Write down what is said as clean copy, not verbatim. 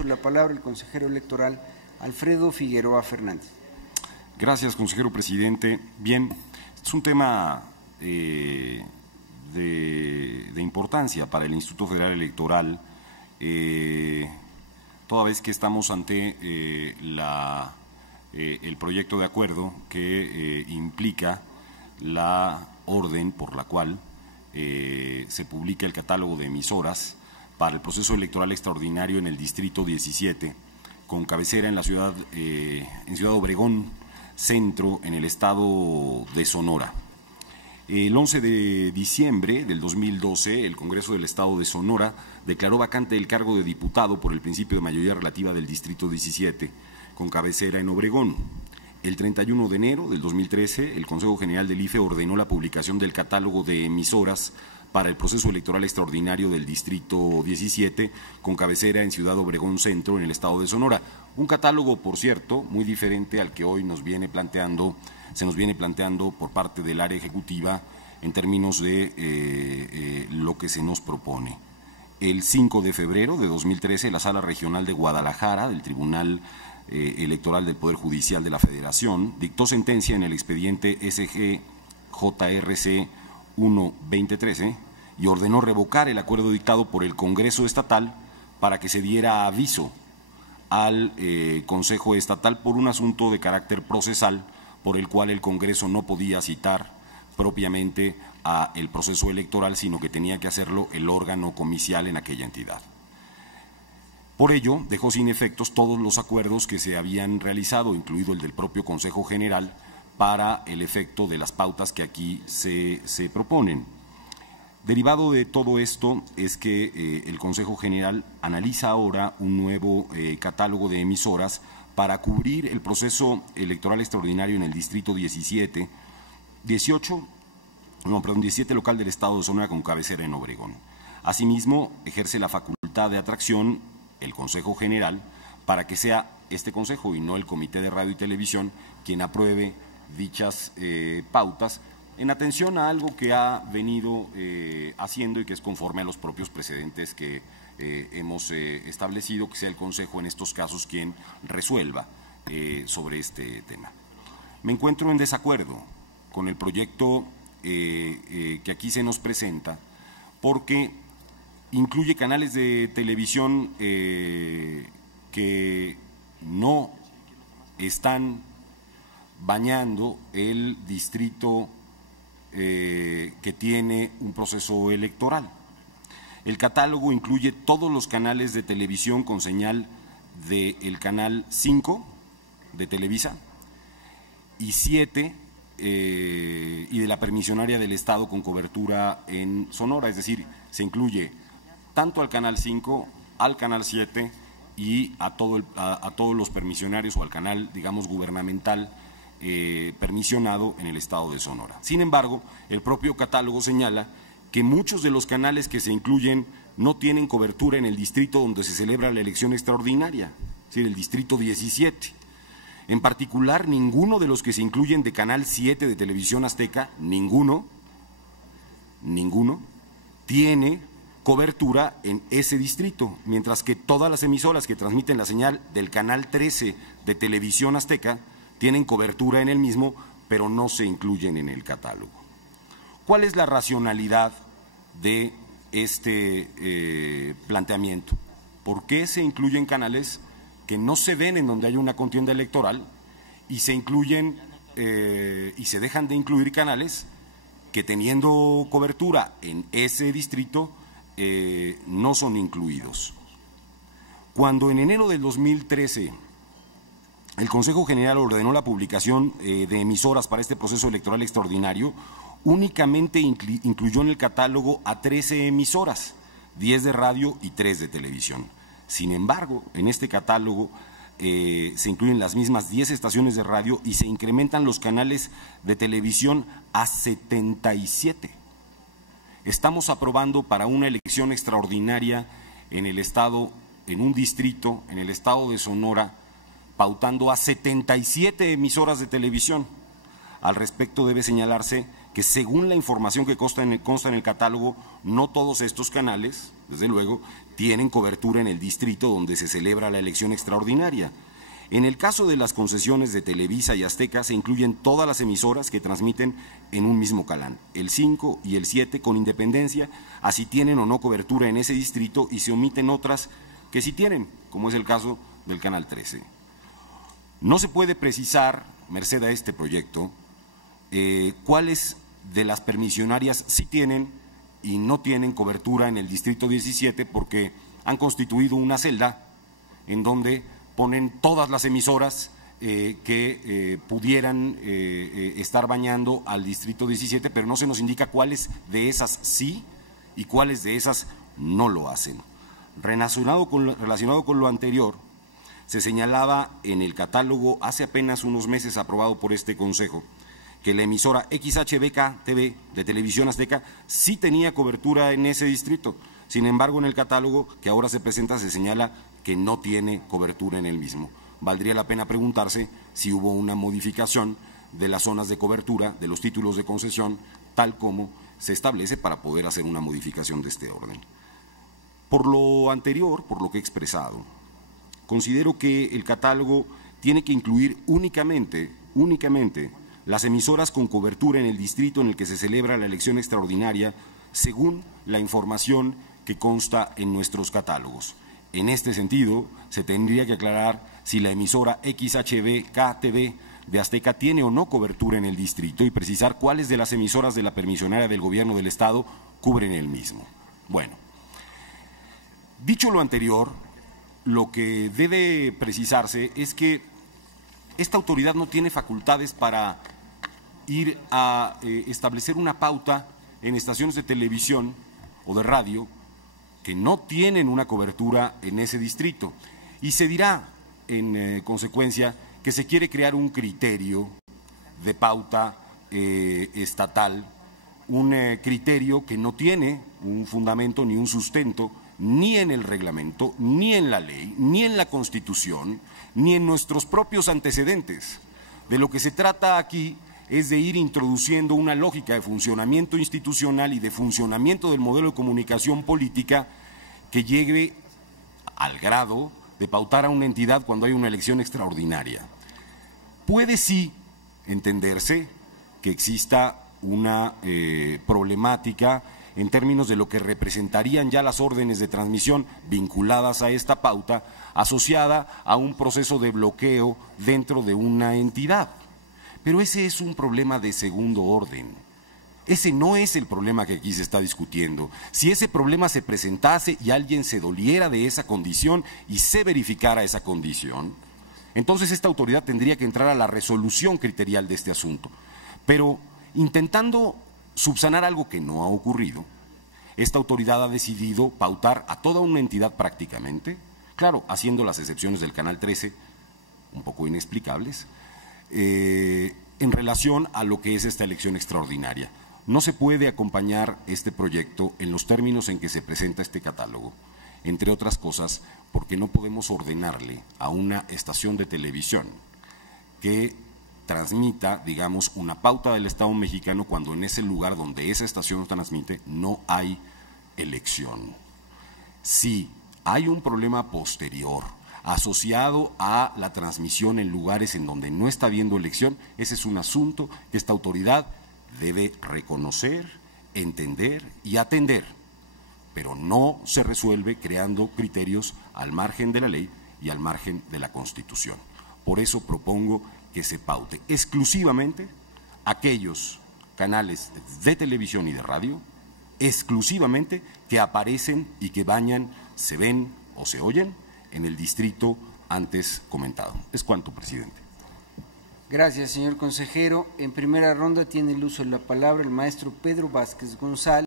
uso de la palabra el consejero electoral Alfredo Figueroa Fernández. Gracias, consejero presidente. Bien, es un tema de importancia para el Instituto Federal Electoral, toda vez que estamos ante el proyecto de acuerdo que implica la orden por la cual se publica el catálogo de emisoras para el proceso electoral extraordinario en el Distrito 17, con cabecera en Ciudad Obregón Centro, en el estado de Sonora. El 11 de diciembre del 2012, el Congreso del Estado de Sonora declaró vacante el cargo de diputado por el principio de mayoría relativa del Distrito 17, con cabecera en Obregón. El 31 de enero del 2013, el Consejo General del IFE ordenó la publicación del catálogo de emisoras para el proceso electoral extraordinario del Distrito 17, con cabecera en Ciudad Obregón Centro, en el estado de Sonora. Un catálogo, por cierto, muy diferente al que hoy se nos viene planteando por parte del área ejecutiva en términos de lo que se nos propone. El 5 de febrero de 2013, la Sala Regional de Guadalajara del Tribunal Electoral del Poder Judicial de la Federación dictó sentencia en el expediente SGJRC 1-2013 y ordenó revocar el acuerdo dictado por el Congreso Estatal para que se diera aviso al Consejo Estatal por un asunto de carácter procesal por el cual el Congreso no podía citar propiamente a el proceso electoral, sino que tenía que hacerlo el órgano comicial en aquella entidad. Por ello, dejó sin efectos todos los acuerdos que se habían realizado, incluido el del propio Consejo General, para el efecto de las pautas que aquí se proponen. Derivado de todo esto es que el Consejo General analiza ahora un nuevo catálogo de emisoras para cubrir el proceso electoral extraordinario en el Distrito 17 local del Estado de Sonora con cabecera en Obregón. Asimismo, ejerce la facultad de atracción el Consejo General para que sea este Consejo y no el Comité de Radio y Televisión quien apruebe dichas pautas, en atención a algo que ha venido haciendo y que es conforme a los propios precedentes que hemos establecido, que sea el Consejo en estos casos quien resuelva sobre este tema. Me encuentro en desacuerdo con el proyecto que aquí se nos presenta porque incluye canales de televisión que no están bañando el distrito que tiene un proceso electoral. El catálogo incluye todos los canales de televisión con señal del canal 5 de Televisa y 7 y de la permisionaria del Estado con cobertura en Sonora, es decir, se incluye tanto al canal 5, al canal 7 y a todos los permisionarios o al canal, digamos, gubernamental permisionado en el estado de Sonora. Sin embargo, el propio catálogo señala que muchos de los canales que se incluyen no tienen cobertura en el distrito donde se celebra la elección extraordinaria, es decir, el Distrito 17. En particular, ninguno de los que se incluyen de Canal 7 de Televisión Azteca, ninguno tiene cobertura en ese distrito, mientras que todas las emisoras que transmiten la señal del Canal 13 de Televisión Azteca tienen cobertura en el mismo, pero no se incluyen en el catálogo. ¿Cuál es la racionalidad de este planteamiento? ¿Por qué se incluyen canales que no se ven en donde hay una contienda electoral y se incluyen y se dejan de incluir canales que teniendo cobertura en ese distrito no son incluidos? Cuando en enero del 2013 el Consejo General ordenó la publicación de emisoras para este proceso electoral extraordinario, únicamente incluyó en el catálogo a 13 emisoras, 10 de radio y 3 de televisión. Sin embargo, en este catálogo se incluyen las mismas 10 estaciones de radio y se incrementan los canales de televisión a 77. Estamos aprobando para una elección extraordinaria en el estado, en un distrito, en el estado de Sonora, pautando a 77 emisoras de televisión. Al respecto debe señalarse que según la información que consta en el catálogo, no todos estos canales, desde luego, tienen cobertura en el distrito donde se celebra la elección extraordinaria. En el caso de las concesiones de Televisa y Azteca se incluyen todas las emisoras que transmiten en un mismo canal, el 5 y el 7 con independencia a si tienen o no cobertura en ese distrito, y se omiten otras que sí tienen, como es el caso del canal 13. No se puede precisar, merced a este proyecto, cuáles de las permisionarias sí tienen y no tienen cobertura en el distrito 17, porque han constituido una celda en donde ponen todas las emisoras que pudieran estar bañando al distrito 17, pero no se nos indica cuáles de esas sí y cuáles de esas no lo hacen. Relacionado con lo anterior, se señalaba en el catálogo hace apenas unos meses aprobado por este Consejo que la emisora XHBK TV de Televisión Azteca sí tenía cobertura en ese distrito. Sin embargo, en el catálogo que ahora se presenta se señala que no tiene cobertura en el mismo. Valdría la pena preguntarse si hubo una modificación de las zonas de cobertura, de los títulos de concesión, tal como se establece para poder hacer una modificación de este orden. Por lo anterior, por lo que he expresado, considero que el catálogo tiene que incluir únicamente las emisoras con cobertura en el distrito en el que se celebra la elección extraordinaria, según la información que consta en nuestros catálogos. En este sentido, se tendría que aclarar si la emisora XHBK TV de Azteca tiene o no cobertura en el distrito y precisar cuáles de las emisoras de la permisionaria del Gobierno del Estado cubren el mismo. Bueno, dicho lo anterior, lo que debe precisarse es que esta autoridad no tiene facultades para ir a establecer una pauta en estaciones de televisión o de radio que no tienen una cobertura en ese distrito. Y se dirá, en consecuencia, que se quiere crear un criterio de pauta estatal, un criterio que no tiene un fundamento ni un sustento ni en el reglamento, ni en la ley, ni en la Constitución, ni en nuestros propios antecedentes. De lo que se trata aquí es de ir introduciendo una lógica de funcionamiento institucional y de funcionamiento del modelo de comunicación política que llegue al grado de pautar a una entidad cuando hay una elección extraordinaria. Puede sí entenderse que exista una problemática en términos de lo que representarían ya las órdenes de transmisión vinculadas a esta pauta, asociada a un proceso de bloqueo dentro de una entidad. Pero ese es un problema de segundo orden. Ese no es el problema que aquí se está discutiendo. Si ese problema se presentase y alguien se doliera de esa condición y se verificara esa condición, entonces esta autoridad tendría que entrar a la resolución criterial de este asunto. Pero intentando subsanar algo que no ha ocurrido, esta autoridad ha decidido pautar a toda una entidad prácticamente, claro, haciendo las excepciones del Canal 13, un poco inexplicables, en relación a lo que es esta elección extraordinaria. No se puede acompañar este proyecto en los términos en que se presenta este catálogo, entre otras cosas porque no podemos ordenarle a una estación de televisión que transmita, digamos, una pauta del Estado mexicano cuando en ese lugar donde esa estación transmite no hay elección. Si hay un problema posterior asociado a la transmisión en lugares en donde no está habiendo elección, ese es un asunto que esta autoridad debe reconocer, entender y atender, pero no se resuelve creando criterios al margen de la ley y al margen de la Constitución. Por eso propongo que se paute exclusivamente aquellos canales de televisión y de radio, exclusivamente que aparecen y que bañan, se ven o se oyen en el distrito antes comentado. Es cuanto, presidente. Gracias, señor consejero. En primera ronda tiene el uso de la palabra el maestro Pedro Vázquez González.